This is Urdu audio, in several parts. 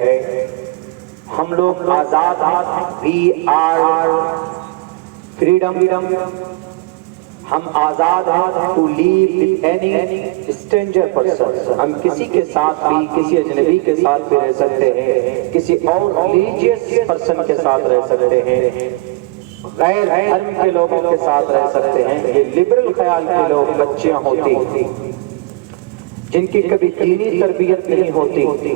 ہے ہم لوگ آزاد ہیں. We are freedom. ہم آزاد ہیں to live with any stranger person. ہم کسی کے ساتھ بھی, کسی اجنبی کے ساتھ بھی رہ سکتے ہیں, کسی اور ریلیجیس پرسن کے ساتھ رہ سکتے ہیں, غیر دھرم کے لوگوں کے ساتھ رہ سکتے ہیں. یہ لبرل خیال کے لوگ بچیاں ہوتی جن کی کبھی دینی تربیت نہیں ہوتی,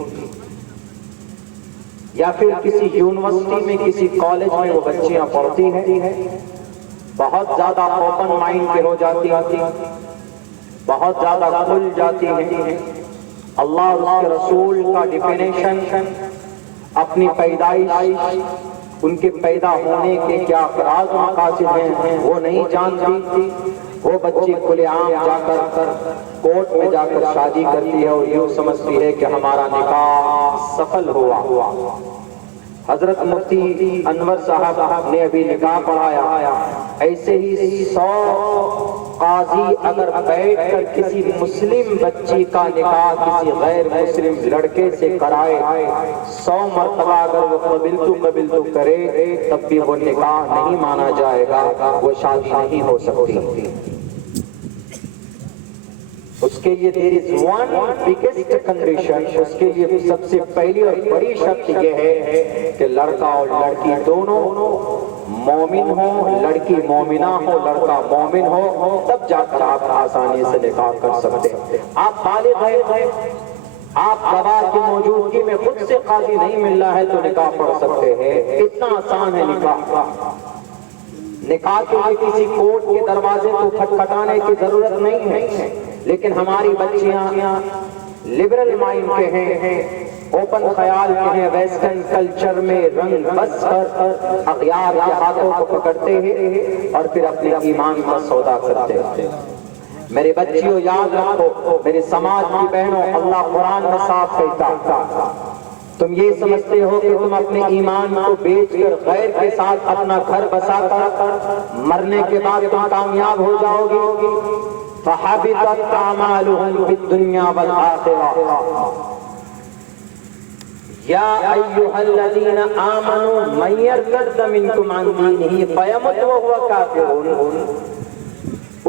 یا پھر کسی یونیورسٹی میں, کسی کالج میں وہ بچیاں پڑھتی ہیں, بہت زیادہ اوپن مائنڈ کے ہو جاتی, بہت زیادہ کھل جاتی ہیں. اللہ اور اس کے رسول کا ڈیفینیشن, اپنی پیدائش, ان کے پیدا ہونے کے کیا غرض مقاصد ہیں وہ نہیں جانتی. وہ بچی کھلے عام جا کر کورٹ میں جا کر شادی کرتی ہے اور یوں سمجھتی ہے کہ ہمارا نکاح سفل ہوا. حضرت مفتی انور صاحب نے ابھی نکاح پڑھایا. ایسے ہی 100 قاضی اگر بیٹھ کر کسی مسلم بچی کا نکاح کسی غیر مسلم لڑکے سے کرائے, 100 مرتبہ اگر وہ قبل تو کرے, تب بھی وہ نکاح نہیں مانا جائے گا, وہ شادی نہیں ہو سکتی. اس کے لیے there is one biggest condition, اس کے لیے سب سے پہلی اور بڑی شرط یہ ہے کہ لڑکا اور لڑکی دونوں مومن ہو, لڑکی مومنہ ہو, لڑکا مومن ہو, تب جا کر آپ آسانی سے نکاح کر سکتے ہیں. آپ بالغ ہیں, آپ گواہ کی موجودگی میں خود سے قاضی نہیں مل رہا ہے تو نکاح پڑھ سکتے ہیں. اتنا آسان ہے نکاح. نکاح کے لیے کسی کورٹ کے دروازے کو کھٹکھٹانے کی ضرورت نہیں ہے. لیکن ہماری بچیاں لبرل مائنڈ کے ہیں, اوپن خیال کے ہیں, ویسٹرن کلچر میں رنگ بس کر اغیار کے ہاتھوں کو پکڑتے ہیں اور پھر اپنے ایمان کا سودا کرتے ہیں. میرے بچیوں یاد رکھو, میرے سماج کی بہنوں, اللہ قرآن میں صاف کہتا, تم یہ سمجھتے ہو کہ تم اپنے ایمان کو بیچ کر غیر کے ساتھ اپنا گھر بسا کر مرنے کے بعد تم کامیاب ہو جاؤ گی. فَحَبِطَتْ أَعْمَالُهُمْ فِي الدُّنْيَا وَالْآخِرَةِ يَا أَيُّهَا الَّذِينَ آمَنُوا مَن يَرْتَدَّ مِنكُمْ عَن دِينِهِ فَيَمُتْ وَهُوَ كَافِرٌ.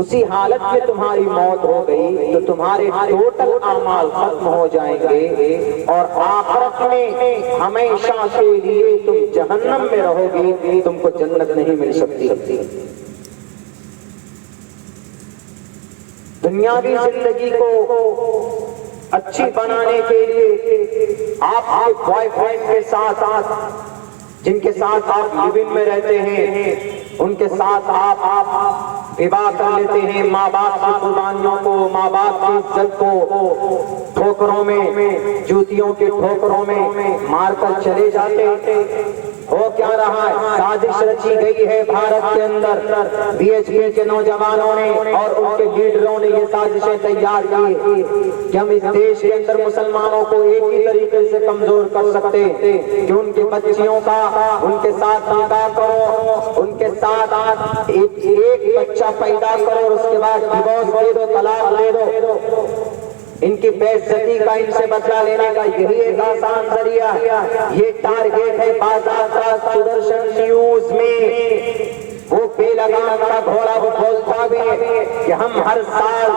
اسی حالت میں تمہاری موت ہو گئی تو تمہارے ٹوٹل اعمال ختم ہو جائیں گے اور آخرت میں ہمیشہ کے لیے تم جہنم میں رہو گی, تم کو جنت نہیں مل سکتی. دنیاوی زندگی کو اچھی بنانے کے لیے آپ بوائے فرینڈ کے ساتھ, جن کے ساتھ آپ لیونگ میں رہتے ہیں, ان کے ساتھ آپ وواہ کر لیتے ہیں. ماں باپ کی قربانیوں کو, ماں باپ کی عزت کو ٹھوکروں میں, جوتیوں کے ٹھوکروں میں مار کر چلے جاتے. ہو کیا رہا ہے, سازش رچی گئی ہے بھارت کے اندر. بی ایچ پی کے نوجوانوں نے اور ان کے لیڈروں نے یہ سازشیں تیار کی کہ ہم اس دیش کے اندر مسلمانوں کو ایک ہی طریقے سے کمزور کر سکتے کہ ان کی بچیوں کا ان کے ساتھ نکاح کرو, ان کے ساتھ ایک بچہ پیدا کرو اور اس کے بعد ڈیورس دے دو, طلاق دے دو. ان کی بے عزتی کا ان سے بدلہ لینے کا یہی ایک آسان ذریعہ ہے. یہ ٹارگیٹ ہے باضابطہ سدرشن نیوز میں. وہ بے لگام کا گھوڑا وہ بولتا بھی ہے کہ ہم ہر سال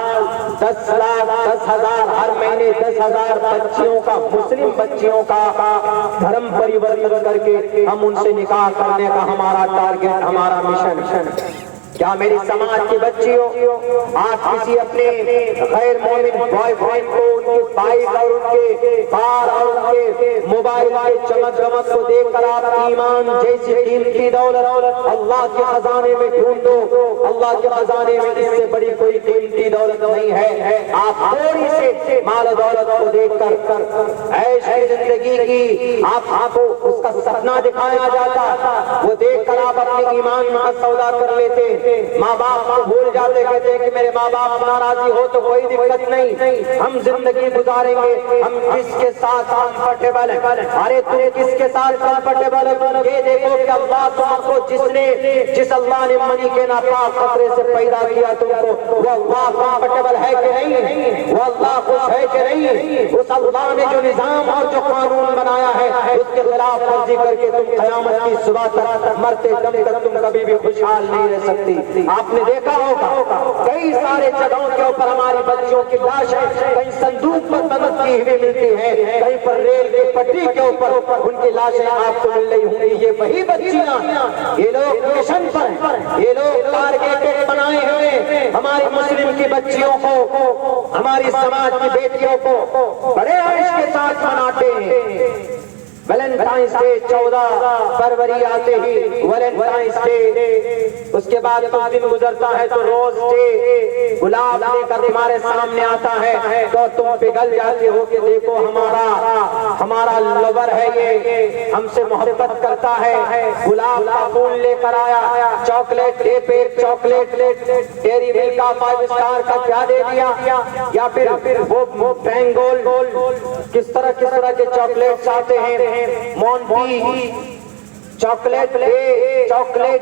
10 لاکھ 10,000 ہر مہینے 10,000 بچیوں کا, مسلم بچیوں کا دھرم پریورتن کر کے ہم ان سے نکاح کرنے کا ہمارا ٹارگیٹ, ہمارا مشن. کیا میری سماج کی بچیوں, آپ کسی اپنے غیر مومن بوائے فرینڈ کو ان کی بائک اور ان کے کار اور ان کے موبائل کے چمک دمک کو دیکھ کر آپ ایمان جیسی قیمتی دولت اللہ کے خزانے میں ڈھونڈو؟ اللہ کے خزانے میں اس سے بڑی کوئی قیمتی دولت نہیں ہے. آپ تھوڑی سے مال و دولت کو دیکھ کر عیش کی زندگی کی آپ کو اس کا سپنا دکھایا جاتا, وہ دیکھ کر آپ اپنے ایمان کا سودا کر لیتے. ماں باپ کو بھول جاتے, کہتے ہیں کہ میرے ماں باپ ناراضی ہو تو کوئی دقت نہیں, ہم زندگی گزاریں گے, ہم کس کے ساتھ کمفرٹیبل ہیں. ارے تم کس کے ساتھ کمفرٹیبل ہو؟ یہ دیکھو کہ اللہ تم کو جس اللہ نے منی کے ناپاک خطرے سے پیدا کیا تم کو, وہ اللہ کمفرٹیبل ہے کہ نہیں؟ وہ اللہ خوش ہے کہ نہیں؟ اس اللہ نے جو نظام اور جو قانون بنایا ہے خلاف ورزی کر کے تم قیامت کی صبح تک مرتے دم تک تم کبھی بھی خوشحال نہیں رہ سکتی۔ آپ نے دیکھا ہوگا کئی سارے جگہوں کے اوپر ہماری بچیوں کی لاشیں کہیں صندوق پر بند کی ہوئی ملتی ہے، کہیں پر ریل کی پٹری کے اوپر ان کی لاشیں آپ کو مل رہی ہوں گی۔ یہ وہی بچیاں، یہ لوگ مشن پر ہیں، یہ لوگ ٹارگیٹڈ بنائے ہوئے ہماری مسلم کی بچیوں کو، ہماری سماج کی بیٹیوں کو بڑے عیش کے ساتھ مناتے ہیں۔ ویلنٹائنس ڈے 14 فروری آتے ہی ویلنٹائنس ڈے، اس کے بعد کچھ دن گزرتا ہے تو روز ڈے، گلاب لے کر تمہارے سامنے آتا ہے تو تم پگھل جاتے ہو کہ دیکھو ہمارا لور ہے، یہ ہم سے محبت کرتا ہے، گلاب کا پھول لے کر آیا، چاکلیٹ ڈے پہ چاکلیٹ، ڈیری ملک کا 5 اسٹار کا کیا دے دیا، یا پھر وہ بینگول، کس طرح کے چاکلیٹس آتے ہیں، مونٹی چاکلیٹ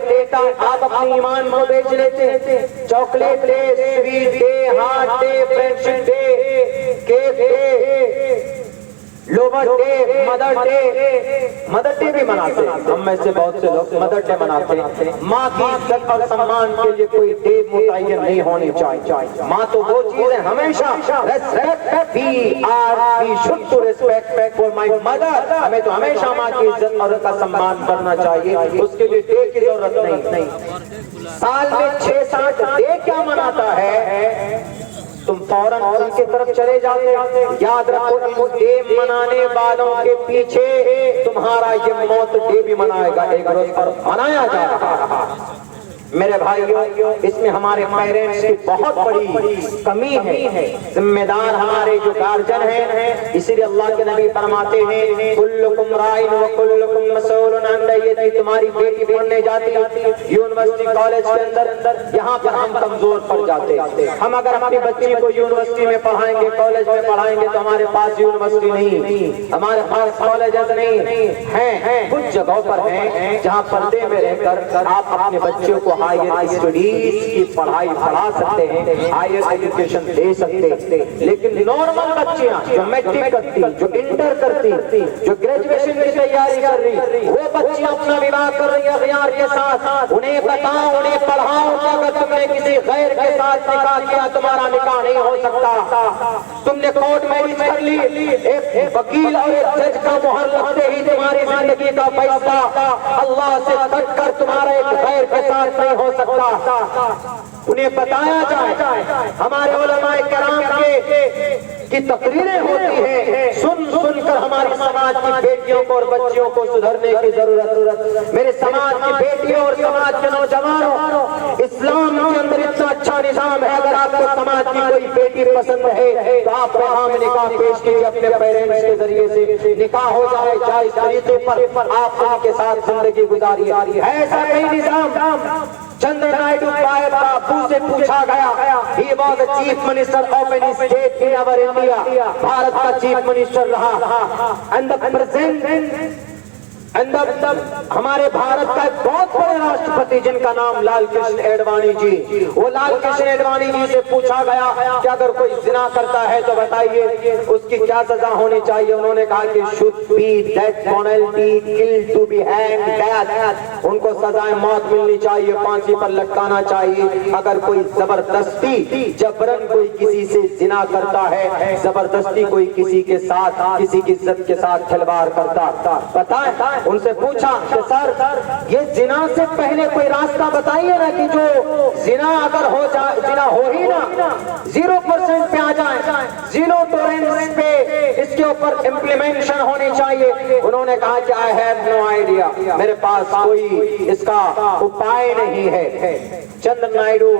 دیتا، آپ اپنی ایمان کو بیچ لیتے۔ Chocolate day, sweet day, heart day, friendship day, cake day, lover day, mother day بھی مناتے ہیں۔ ہم میں سے بہت سے لوگ مدر ڈے مناتے ہیں۔ ماں کی عزت اور سمان کے لیے کوئی ڈے متعین نہیں ہونی چاہیے۔ ماں تو وہ چیز ہے ہمیشہ ریسپیکٹ فور مائی مدر، ہمیں تو ہمیشہ ماں کی عزت اور ان کا سمان کرنا چاہیے، اس کے لیے ڈے کی ضرورت نہیں۔ سال میں 6-7 ڈے کیا مناتا ہے، تم فوراً ان کی طرف چلے جاتے۔ یاد رکھو ان ڈے منانے والوں کے پیچھے تمہارا یہ موت ڈے بھی منائے گا ایک روز، اور منایا جا رہا۔ میرے بھائیوں، اس میں ہمارے پیرنٹس کی بہت بڑی کمی ہے، ذمہ دار ہمارے جو گارجن ہیں۔ اسی لیے اللہ کے نبی فرماتے ہیں کلکم رائن وکلکم مسئول عن رعیتہ، تمہاری بیٹی پڑھنے جاتی یونیورسٹی کالج کے اندر، یہاں پر ہم کمزور پڑ جاتے۔ ہم اگر اپنی بچی کو یونیورسٹی میں پڑھائیں گے، کالج میں پڑھائیں گے تو ہمارے پاس یونیورسٹی نہیں، ہمارے پاس کالجز نہیں ہیں۔ کچھ جگہوں پر ہیں جہاں پردے میں رہ کر آپ اپنے بچوں کو ہائر اسٹڈیز کی پڑھائی پڑھا سکتے ہیں، ہائر ایجوکیشن دے سکتے ہیں، لیکن نارمل بچیاں جو میٹرک کرتی، جو انٹر کرتی، جو گریجویشن کی تیاری کر رہی، وہ بچیاں اپنا نکاح کر رہی ہیں غیار کے ساتھ۔ انہیں بتاؤ، انہیں پڑھاؤ کہ اگر تم نے کسی غیر کے ساتھ نکاح کیا تمہارا نکاح نہیں ہو سکتا۔ تم نے کورٹ میرج کر لی، ایک وکیل اور ایک جج کا مہر لگتے ہی تمہاری زندگی کا فیصلہ اللہ سے کٹ کر تمہارا ایک غیر کے ساتھ نہیں ہو سکتا۔ انہیں بتایا جائے، ہمارے علماء کرام کی تقریریں ہوتی ہیں، سن کر ہماری سماج کی بیٹیوں کو اور بچیوں کو سدھرنے کی ضرورت۔ میرے سماج کی بیٹیوں اور سماج کے نوجوانوں، اسلام کے اندر اتنا اچھا نظام ہے، اگر آپ کو سماج کی کوئی بیٹی پسند ہے تو آپ پیغام نکاح پیش کیجیے، اپنے پیرنٹس کے ذریعے سے نکاح ہو جائے، جائز طریقے پر آپ ان کے ساتھ زندگی گزاریے۔ ایسا نہیں نظام۔ چندر نائیڈو صاحب ابو سے پوچھا گیا، he was the chief minister of any state in our India، Bharat کا چیف منسٹر رہا، and the president ہمارے بھارت کا ایک بہت بڑے راشٹرپتی جن کا نام لال کرشن اڈوانی جی، وہ لال کرشن اڈوانی جی سے پوچھا گیا کہ اگر کوئی زنا کرتا ہے تو بتائیے اس کی کیا سزا ہونی چاہیے۔ انہوں نے کہا کہ should be death penalty, killed to be hanged, death، ان کو سزائے موت ملنی چاہیے، پھانسی پر لٹکانا چاہیے۔ اگر کوئی زبردستی جبرن کوئی کسی سے زنا کرتا ہے، زبردستی کوئی کسی کے ساتھ کسی کی عزت کے ساتھ کھلواڑ کرتا، بتائیں ان سے پوچھا کہ سر یہ زنا سے پہلے کوئی راستہ بتائیے نا کہ جو زنا اگر ہو جائے، زنا ہو ہی نا 0% پہ آ جائیں، 0 ٹولرنس پہ اس کے اوپر امپلیمنٹیشن ہونی چاہیے۔ انہوں نے کہا کہ I have no idea، میرے پاس کوئی اس کا اپائے نہیں ہے۔ چندر نائیڈو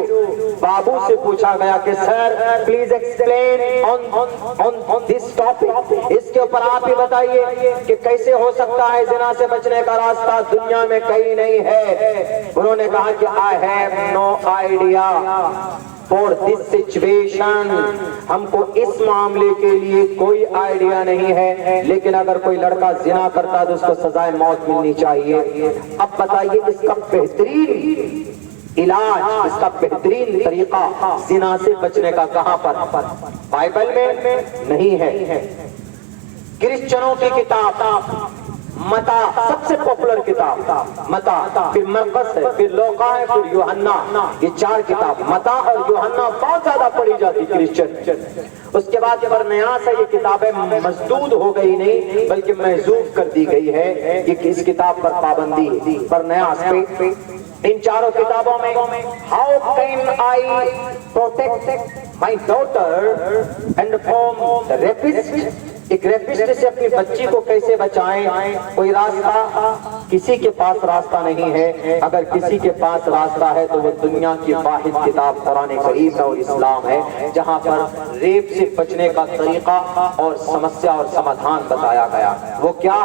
بابو سے پوچھا گیا کہ sir please explain on this topic، اس کے اوپر آپ ہی بتائیے کہ کیسے ہو سکتا ہے زنا سے بچنے کا راستہ دنیا میں کہیں نہیں ہے۔ انہوں نے کہا کہ I have no idea for this situation، ہم کو اس معاملے کے لیے کوئی آئیڈیا نہیں ہے، لیکن اگر کوئی لڑکا زنا کرتا ہے تو اس کو سزائے موت ملنی چاہیے۔ اب بتائیے اس کا بہترین علاج، اس کا بہترین طریقہ زنا سے بچنے کا کہاں پر؟ بائبل میں نہیں ہے، کرسچنوں کی کتاب متا سب سے پاپولر کتاب متا، پھر مرقس ہے، پھر لوقا ہے، پھر یوحنا، یہ 4 کتاب متا اور یوحنا بہت زیادہ پڑھی جاتی کرسچن۔ اس کے بعد برنیاس ہے، یہ کتابیں مسدود ہو گئی نہیں بلکہ محذوف کر دی گئی ہے، یہ اس کتاب پر پابندی برنیاس پہ۔ ان 4 کتابوں میں how can I protect my daughter and from the rapist, ایک ریپسٹ سے اپنی بچی کو کیسے بچائیں، کوئی راستہ کسی کے پاس راستہ نہیں ہے، اگر کسی کے پاس راستہ ہے تو وہ دنیا کی واحد کتاب قرآن کریم اور اسلام ہے، جہاں پر ریپ سے بچنے کا طریقہ اور سمسیا اور سمادھان بتایا گیا۔ وہ کیا؟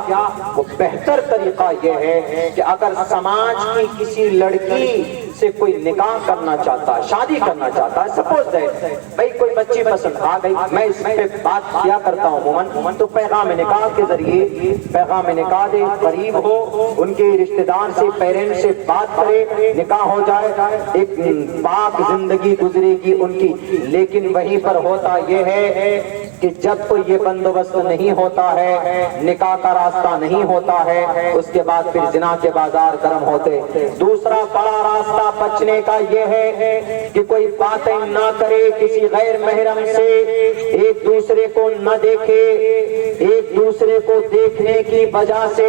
وہ بہتر طریقہ یہ ہے کہ اگر سماج کی کسی لڑکی سے کوئی نکاح کرنا چاہتا ہے، شادی کرنا چاہتا ہے، سپوز دیٹ بھائی کوئی بچی پسند آ گئی، میں اس پہ بات کیا کرتا ہوں عموماً، تو پیغام نکاح کے ذریعے پیغام نکاح دے، قریب ہو، ان کے رشتہ دار سے، پیرنٹ سے بات کرے، نکاح ہو جائے، ایک پاک زندگی گزرے گی ان کی۔ لیکن وہیں پر ہوتا یہ ہے کہ جب کوئی یہ بندوبست نہیں ہوتا ہے، نکاح کا راستہ نہیں ہوتا ہے، اس کے بعد پھر زنا کے بازار گرم ہوتے۔ دوسرا بڑا راستہ بچنے کا یہ ہے کہ کوئی باتیں نہ کرے کسی غیر محرم سے، ایک دوسرے کو نہ دیکھے، ایک دوسرے کو دیکھنے کی وجہ سے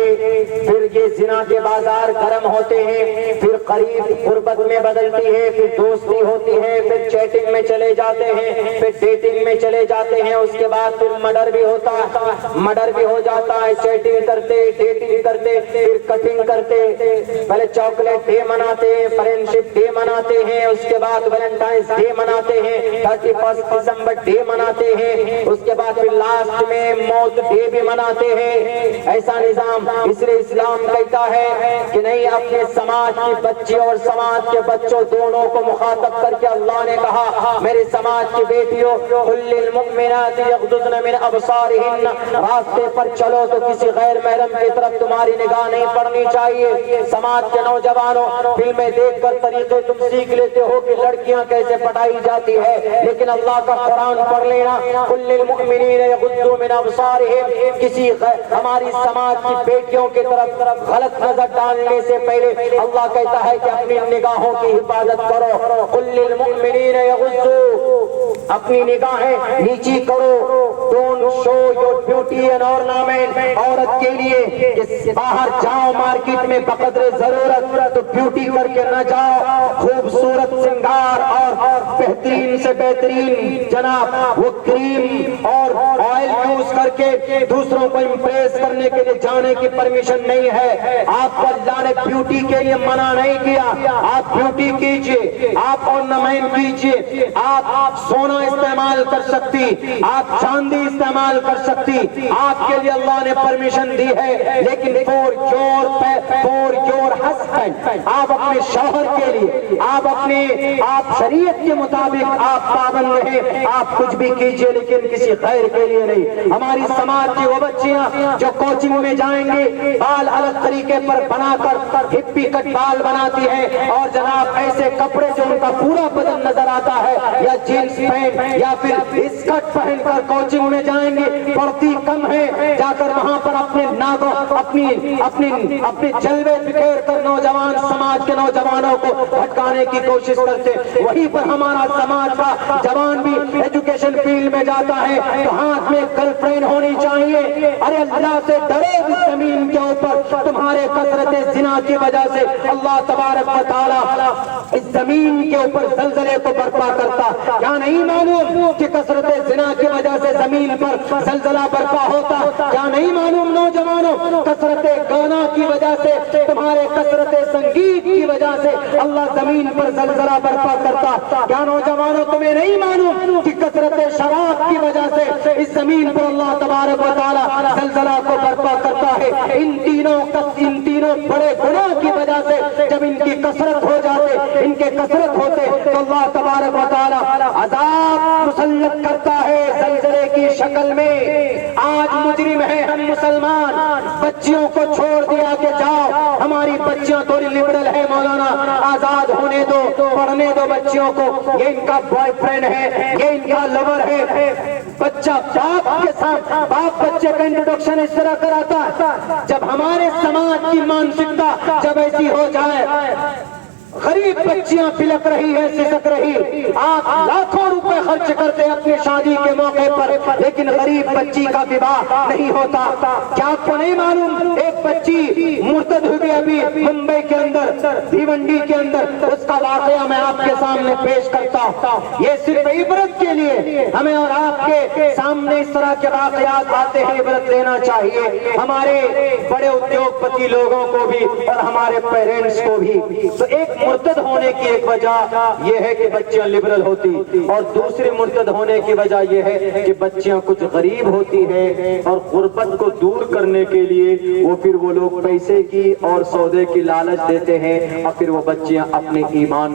پھر یہ زنا کے بازار گرم ہوتے ہیں، پھر قریب قربت میں بدلتی ہے، پھر دوستی ہوتی ہے، پھر چیٹنگ میں چلے جاتے ہیں، پھر ڈیٹنگ میں چلے جاتے ہیں، اس کے بعد پھر مرڈر بھی ہوتا ہے، مرڈر بھی ہو جاتا ہے، چیٹنگ کرتے، ڈیٹنگ کرتے، پھر کٹنگ کرتے، پہلے چاکلیٹ ڈے مناتے ہیں، فرینڈشپ ڈے مناتے ہیں، اس کے بعد ویلنٹائنس ڈے مناتے ہیں، 31 دسمبر ڈے مناتے ہیں، اس کے بعد پھر لاسٹ میں موت ڈے بھی مناتے ہیں۔ ایسا نظام، اس لیے اسلام کہتا ہے کہ نہیں، اپنے سماج کی بچی اور سماج کے بچوں دونوں کو مخاطب کر کے اللہ نے کہا میرے سماج کی بیٹیوں، قل للمؤمنات یغضضن من ابصارہن، راستے پر چلو تو کسی غیر محرم کی طرف تمہاری نگاہ نہیں پڑنی چاہیے۔ سماج کے نوجوانوں، فلمیں دیکھ کر طریقے تم سیکھ لیتے ہو کہ لڑکیاں کیسے پٹائی جاتی ہے، لیکن اللہ کا قرآن پڑھ لینا، قل للمؤمنین یغضوا من ابصارہم، کسی ہماری سماج کی بیٹیوں کی طرف غلط نظر ڈالنے سے پہلے اللہ کہتا ہے کہ اپنی نگاہوں کی حفاظت کرو۔ قل للمؤمنین یغضوا، اپنی نگاہیں نیچی کرو، don't show your beauty and ornament، عورت کے لیے کہ باہر جاؤ مارکیٹ میں بقدر ضرورت تو بیوٹی کر کے نہ جاؤ، خوبصورت سنگار اور بہترین سے بہترین جناب وہ کریم اور آئل یوز کر کے دوسروں کو امپریس کرنے کے لیے جانے کی پرمیشن نہیں ہے۔ آپ پر جانے بیوٹی کے لیے منع نہیں کیا، آپ بیوٹی کیجئے، آپ ornament کیجئے، آپ سونا استعمال کر سکتی، آپ چاندی استعمال کر سکتی، آپ کے لیے اللہ نے پرمیشن دی ہے، لیکن فور یور ہسبینڈ، آپ اپنے شوہر کے لیے، آپ شریعت کے مطابق آپ پابند رہیں، آپ کچھ بھی کیجئے لیکن کسی غیر کے لیے نہیں۔ ہماری سماج کی وہ بچیاں جو کوچنگ میں جائیں گے، بال الگ طریقے پر بنا کر ہپی کٹ بال بناتی ہیں، اور جناب ایسے کپڑے سے ان کا پورا بدن نظر آتا ہے، یا جینس پینٹ یا پھر اسکرٹ پہن کر کوچنگ میں جائیں گے، پڑھتی کم ہے، جا کر وہاں پر اپنے ناگوں اپنے جلوے بکھیر کر نوجوان سماج کے نوجوانوں کو بھٹکانے کی کوشش کرتے۔ وہیں پر ہمارا سماج کا جوان بھی ایجوکیشن فیلڈ میں جاتا ہے تو ہاتھ میں گرل فرینڈ ہونی چاہیے۔ ارے اللہ سے ڈرو، اس زمین کے اوپر تمہارے کثرت زنا کی وجہ سے اللہ تبارک و تعالی اس زمین کے اوپر زلزلے کو برپا کرتا۔ کیا نہیں معلوم کہ کثرت زنا کی وجہ سے زمین پر زلزلہ برپا ہوتا؟ کیا نہیں معلوم نوجوانوں، کثرت گانا کی وجہ سے، تمہارے کثرت سنگیت کی وجہ سے اللہ زمین پر زلزلہ برپا کرتا؟ کیا نوجوانوں تمہیں نہیں معلوم کہ کثرت شراب کی وجہ سے اس زمین پر اللہ تبارک و تعالی زلزلہ کو برپا کرتا ہے؟ ان تینوں بڑے گناہ کی وجہ سے جب ان کی کثرت ہو جاتے، ان کے کثرت ہوتے تو اللہ تبارک و تعالی عذاب مسلط کرتا ہے، زلزلے کی شکل میں آج مجرم ہیں ہم مسلمان. بچیوں کو چھوڑ دیا کہ جاؤ ہماری بچیاں تھوڑی لبرل ہے مولانا, آزاد ہونے دو, پڑھنے دو بچیوں کو, یہ ان کا بوائے فرینڈ ہے, یہ ان کا لور ہے. بچہ باپ کے ساتھ, باپ بچے کا انٹروڈکشن اس طرح کراتا ہے. جب ہمارے سماج کی مانسکتا جب ایسی ہو جائے, غریب بچیاں پلک رہی ہے, سسک رہی, آپ لاکھوں روپے خرچ کرتے اپنی شادی کے موقع پر, لیکن غریب بچی کا وواہ نہیں ہوتا. کیا آپ کو نہیں معلوم ایک بچی مرتد ہوئی ابھی ممبئی کے اندر, بھیونڈی کے اندر, اس کا واقعہ میں آپ کے سامنے پیش کرتا ہوں. یہ صرف عبرت کے لیے ہمیں اور آپ کے سامنے اس طرح کے واقعات آتے ہیں, عبرت لینا چاہیے ہمارے بڑے ادیوگ پتی لوگوں کو بھی اور ہمارے پیرنٹس کو بھی. تو ایک مرتد ہونے کی ایک وجہ یہ ہے کہ بچیاں لبرل ہوتی, اور دوسری مرتد ہونے کی وجہ یہ ہے کہ بچیاں کچھ غریب ہوتی ہیں, اور غربت کو دور کرنے کے لیے وہ پھر وہ لوگ پیسے کی اور سودے کی لالچ دیتے ہیں, اور پھر وہ بچیاں اپنے ایمان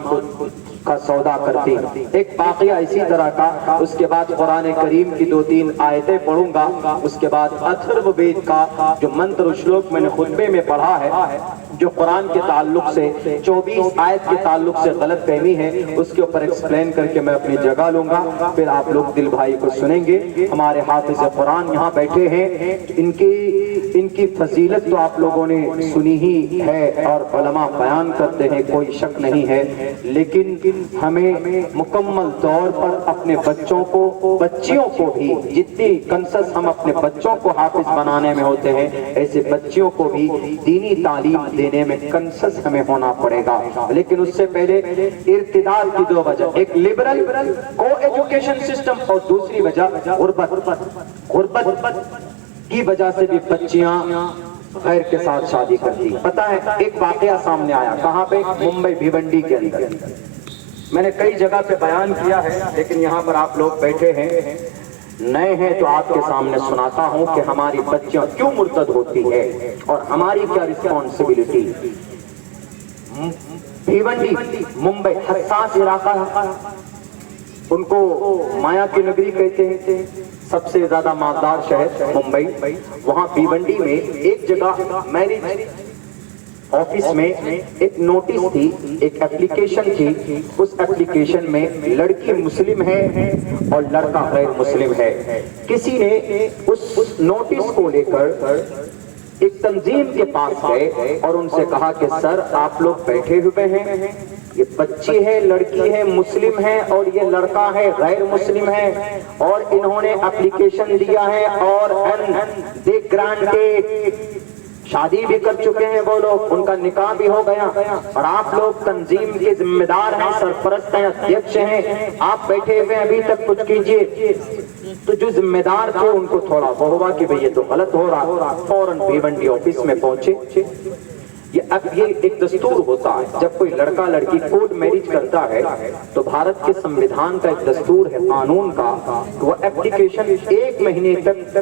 کا سودا کرتی. ایک واقعہ اسی طرح کا, اس کے بعد قرآن کریم کی 2-3 آیتیں پڑھوں گا, اس کے بعد اتھرو وید کا جو منتر شلوک میں نے خطبے میں پڑھا ہے, جو قرآن کے تعلق سے 24 آیت کے تعلق سے غلط فہمی ہے, اس کے اوپر ایکسپلین کر کے میں اپنی جگہ لوں گا, پھر آپ لوگ دل بھائی کو سنیں گے. ہمارے حافظ قرآن یہاں بیٹھے ہیں, ان کی فضیلت تو آپ لوگوں نے سنی ہی ہے اور علماء بیان کرتے ہیں, کوئی شک نہیں ہے, لیکن ہمیں مکمل طور پر اپنے بچوں کو, بچیوں کو بھی جتنی کنسس ہم اپنے بچوں کو حافظ بنانے میں ہوتے ہیں, ایسے بچیوں کو بھی دینی تعلیم دینے میں کنسس ہمیں ہونا پڑے گا. لیکن اس سے پہلے ارتداد کی 2 وجہ, ایک لبرل کو ایجوکیشن سسٹم, اور دوسری وجہ غربت کی وجہ سے بھی بچیاں غیر کے ساتھ شادی کرتی. پتہ ہے ایک واقعہ سامنے آیا, کہاں پہ؟ ممبئی بھیونڈی کے اندر. میں نے کئی جگہ پہ بیان کیا ہے, لیکن یہاں پر آپ لوگ بیٹھے ہیں, نئے ہیں, تو آپ کے سامنے سناتا ہوں کہ ہماری بچیاں کیوں مرتد ہوتی ہے اور ہماری کیا رسپانسبلٹی. بھیونڈی ممبئی حساس علاقہ ہے, ان کو مایا کی نگری کہتے ہیں, سب سے زیادہ مالدار شہر ممبئی. وہاں بھیونڈی میں ایک جگہ میرج آفس میں ایک نوٹس تھی, ایک اپلیکیشن تھی. اس اپلیکیشن میں لڑکی مسلم ہے اور لڑکا غیر مسلم ہے. کسی نے اس نوٹس کو لے کر ایک تنظیم کے پاس گئے اور ان سے کہا کہ سر آپ لوگ بیٹھے ہوئے ہیں, یہ بچی ہے, لڑکی ہے, مسلم ہے, اور یہ لڑکا ہے غیر مسلم ہے, اور انہوں نے اپلیکیشن دیا ہے اور دے گرانٹیڈ شادی بھی کر چکے ہیں وہ لوگ, ان کا نکاح بھی ہو گیا, اور آپ لوگ تنظیم کے ذمہ دار ہیں, سرپرست ہیں, ادھیکش ہیں, آپ بیٹھے ہوئے ابھی تک کچھ کیجئے. تو جو ذمہ دار تھے ان کو تھوڑا وہ ہوا کہ بھئی یہ تو غلط ہو رہا, فوراً بھیونڈی آفس میں پہنچے. اب یہ ایک دستور ہوتا ہے, جب کوئی لڑکا لڑکی کورٹ میرج کرتا ہے تو بھارت کے سمویدھان کا ایک دستور ہے, قانون کا, وہ اپلیکیشن 1 مہینے تک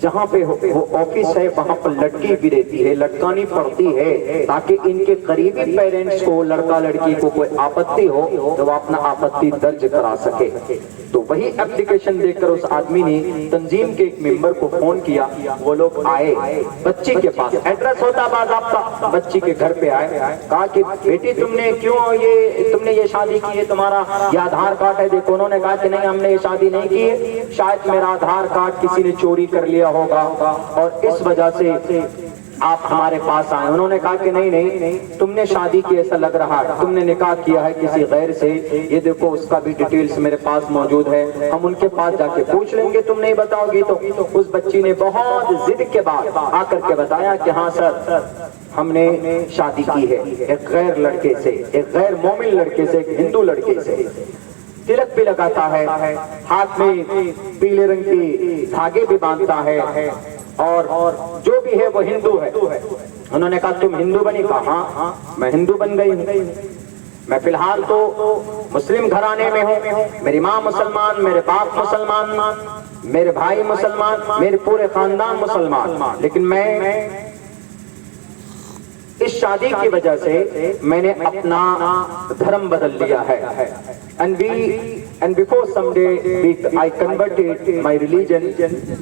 جہاں پہ وہ آفس ہے وہاں پر لٹکی بھی رہتی ہے, لٹکانی پڑتی ہے, تاکہ ان کے قریبی پیرنٹس کو, لڑکا لڑکی کو کوئی آپتی ہو تو وہ اپنا آپتی درج کرا سکے. تو وہی اپلیکیشن دیکھ کر اس آدمی نے تنظیم کے ایک ممبر کو فون کیا, وہ لوگ آئے, بچی کے پاس ایڈریس ہوتا باضابطہ, بچی کے گھر پہ آئے, کہا کہ بیٹی تم نے یہ شادی کی ہے, تمہارا یہ آدھار کارڈ ہے دیکھو. انہوں نے کہا کہ نہیں ہم نے یہ شادی نہیں کی ہے, شاید میرا آدھار کارڈ کسی نے چوری کر لیا ہوگا اور اس وجہ سے آپ ہمارے پاس آئے. انہوں نے کہا کہ نہیں تم نے شادی کی ایسا لگ رہا ہے, تم نے نکاح کیا ہے کسی غیر سے, یہ دیکھو اس کا بھی ڈیٹیلز میرے پاس موجود ہے, ہم ان کے پاس جا کے پوچھ لیں گے, تم نہیں بتاؤ گی تو. اس بچی نے بہت ضد کے بعد آ کر کے بتایا کہ ہاں سر ہم نے شادی کی ہے ایک غیر لڑکے سے, ایک غیر مومن لڑکے سے, ایک ہندو لڑکے سے. تلک بھی لگاتا ہے, ہاتھ میں پیلے رنگ کے دھاگے بھی باندھتا ہے, اور جو بھی ہے وہ ہندو ہے. انہوں نے کہا تم ہندو بنی؟ کہا ہاں میں ہندو بن گئی ہوں, میں فی الحال تو مسلم گھرانے میں ہوں, میری ماں مسلمان, میرے باپ مسلمان, میرے بھائی مسلمان, میرے پورے خاندان مسلمان, لیکن میں اس شادی کی وجہ سے میں نے اپنا دھرم بدل لیا ہے. And we And before someday I converted my religion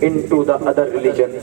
into the other religion.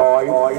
old,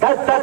10-10,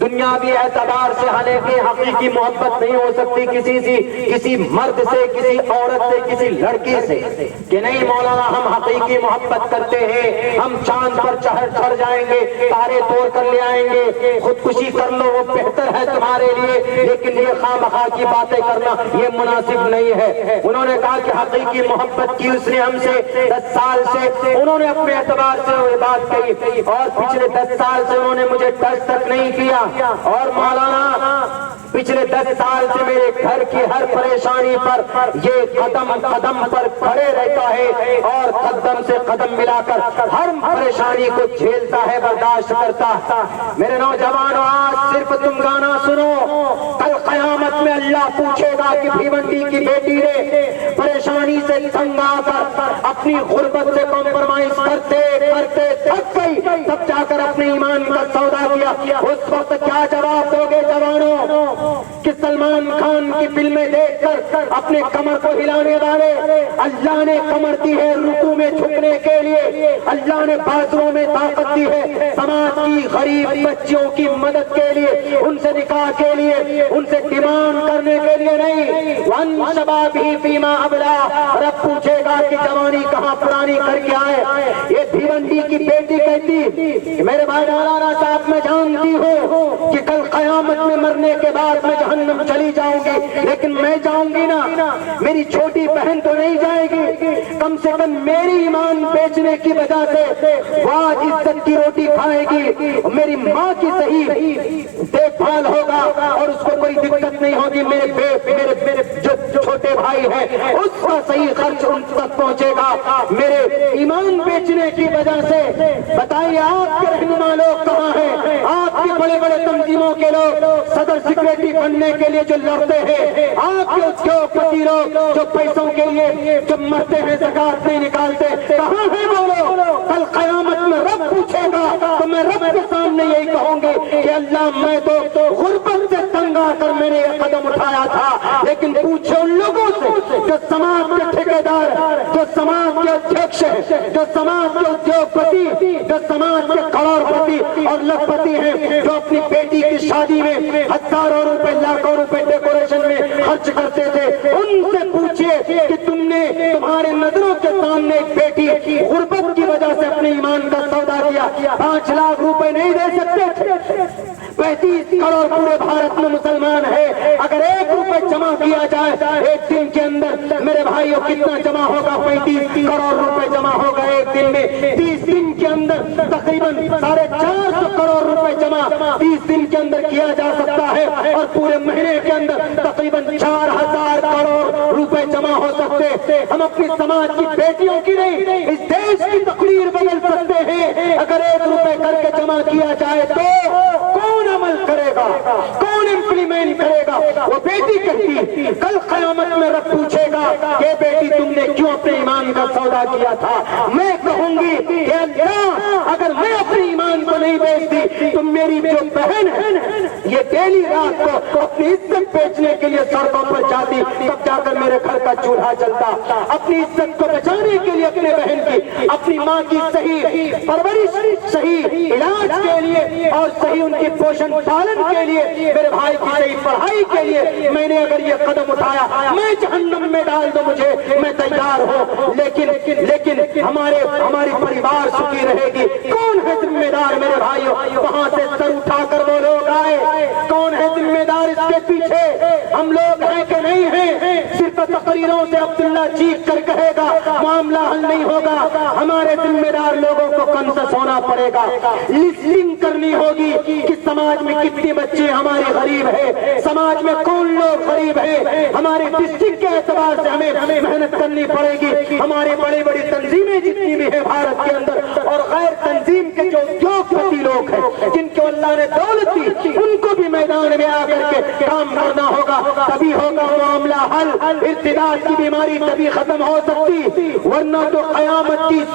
دنیاوی اعتبار سے حالانکہ حقیقی محبت نہیں ہو سکتی کسی مرد سے، کسی عورت سے، کسی لڑکی سے، کہ نہیں مولانا ہم حقیقی محبت کرتے ہیں، ہم چاند پر چڑھ جائیں گے، تارے توڑ کر لے آئیں گے، خودکشی کر لو وہ بہتر ہے تمہارے لیے، لیکن یہ خواہ مخواہ کی باتیں کرنا یہ مناسب نہیں ہے۔ انہوں نے کہا کہ حقیقی محبت کی اس نے ہم سے 10 سال سے، انہوں نے اپنے اعتبار سے وہ بات کہی، اور پچھلے 10 سال سے انہوں نے مجھے ٹچ تک نہیں کیا، اور مولانا پچھلے 10 سال سے میرے گھر کی ہر پریشانی پر یہ قدم قدم پر کھڑے رہتا ہے اور قدم سے قدم ملا کر ہر پریشانی کو جھیلتا ہے، برداشت کرتا۔ میرے نوجوانوں آج صرف تم گانا سنو، کل قیامت میں اللہ پوچھے گا کہ بھیونڈی کی بیٹی نے پریشانی سے تنگ آ کر اپنی غربت سے کمپرومائز کرتے کرتے تھک گئی، تب جا کر اپنے ایمان کا سودا کیا، اس وقت کیا جواب دو گے جوانوں؟ کہ سلمان خان کی فلمیں دیکھ کر اپنے کمر کو ہلانے والے، اللہ نے کمر دی ہے رکوع میں جھکنے کے لیے، اللہ نے بازوؤں میں طاقت دی ہے سماج کی غریب بچیوں کی مدد کے لیے، ان سے نکاح کے لیے، ان سے ڈیمانڈ کرنے کے لیے نہیں۔ وَأَنْ شَبَابِهِ فِيمَا أَبْلَىٰ، رب پوچھے گا کہ جوانی کہاں پرانی کر کے آئے۔ یہ بھیونڈی کی بیٹی کہتی کہ میرے بھائی مولانا صاحب میں جانتی ہوں کہ کل قیامت میں مرنے کے بعد میں جہنم چلی جاؤں گی، لیکن میں جاؤں گی نا، میری چھوٹی بہن تو نہیں جائے گی، کم سے کم میری ایمان بیچنے کی وجہ سے وہ آج عزت کی روٹی کھائے گی، میری ماں کی صحیح دیکھ بھال ہوگا اور اس کو کوئی دقت نہیں ہوگی، میرے جو چھوٹے بھائی ہیں اس کا صحیح خرچ ان تک پہنچے گا، میرے ایمان بیچنے کی وجہ سے۔ بتائیے آپ کے رہنما لوگ کہاں ہیں؟ آپ کے بڑے بڑے تنظیموں کے لوگ صدر سیکریٹری بننے کے لیے جو لڑتے ہیں، آپ کے ادیوگپتی لوگ جو پیسوں کے لیے جو مرتے ہیں زکات نہیں نکالتے، کہاں ہیں وہ لوگ؟ کل قیامت میں رب پوچھے گا تو میں رب کے سامنے یہی کہوں گی کہ اللہ میں تو غربت سے تنگ آ کر میں نے یہ قدم اٹھایا تھا، لیکن پوچھو ان لوگوں سے جو سماج کے ٹھیکیدار، جو سماج کے ادھیکش ہیں، جو سماج کے ادیوگپتی، جو سماج کے کروڑپتی اور لکھپتی ہیں، جو اپنی بیٹی کی شادی میں ہزاروں روپے لاکھوں روپے ڈیکوریشن میں خرچ کرتے تھے، ان سے پوچھئے کہ تم نے تمہارے نظروں کے سامنے ایک بیٹی غربت کی وجہ سے اپنے ایمان کا سودا کیا، 5 لاکھ روپے نہیں دے سکتے تھے، 35 کروڑ پورے بھارت میں مسلمان ہے، اگر 1 روپے جمع کیا جائے ایک دن کے اندر میرے بھائیوں کتنا جمع ہوگا؟ 35 کروڑ روپے جمع ہوگا ایک دن میں، 30 دن کے اندر تقریباً 450 کروڑ روپے جمع 30 دن کے اندر کیا جا سکتا ہے، اور پورے مہینے کے اندر تقریباً 4000 کروڑ روپے جمع ہو سکتے۔ ہم اپنی سماج کی بیٹیوں کی نہیں، اس دیش کی تقریر بدل سکتے ہیں، اگر 1 روپے کر کے جمع کیا جائے تو کون عمل کرے گا؟ کون امپلیمنٹ کرے گا؟ وہ بیٹی کہتی کل قیامت میں رب پوچھے گا کہ بیٹی تم نے کیوں اپنے ایمان کا سودا کیا تھا؟ میں کہوں گی کہ اللہ اگر میں اپنے ایمان کو نہیں بیچتی تو میری جو بہن ہے یہ ڈیلی رات کو اپنی عزت بیچنے کے لیے سڑکوں پر جاتی، تب جا کر میرے گھر کا چولہا چلتا، اپنی عزت کو بچانے کے لیے اپنے بہن کی، اپنی ماں کی صحیح پرورش، صحیح علاج کے لیے اور صحیح ان کی پوشن پالن کے لیے، میرے بھائی کی صحیح پڑھائی کے لیے میں نے اگر یہ قدم اٹھایا، میں جہنم میں ڈال دو مجھے، میں تیار ہوں، لیکن ہماری پریوار سکھی رہے گی۔ کون ہے ذمہ دار میرے بھائیوں؟ وہاں سے سر اٹھا کر وہ لوگ آئے، کون ہے ذمہ دار اس کے پیچھے؟ ہم لوگ ہیں کہ نہیں ہیں؟ صرف تقریروں سے عبداللہ چیخ کر کہے گا معاملہ حل نہیں ہوگا، ہمارے ذمہ دار لوگوں کو کنسس ہونا پڑے گا، لسٹنگ کرنی ہوگی کہ سماج میں کتنی بچے ہماری غریب ہے، سماج میں کون لوگ غریب ہے، ہمارے ڈسٹرکٹ کے اعتبار سے ہمیں محنت کرنی پڑے گی، ہماری بڑی بڑی تنظیمیں جتنی بھی ہیں بھارت کے اندر اور غیر تنظیم کے جو ادیوگپتی لوگ ہیں جن کو اللہ نے دولت دی، ان کو بھی میدان میں آ کر کے کام کرنا ہوگا، تبھی ہوگا معاملہ حل، ارتداد کی بیماری تبھی ختم ہو سکتی، ورنہ تو قیامت کی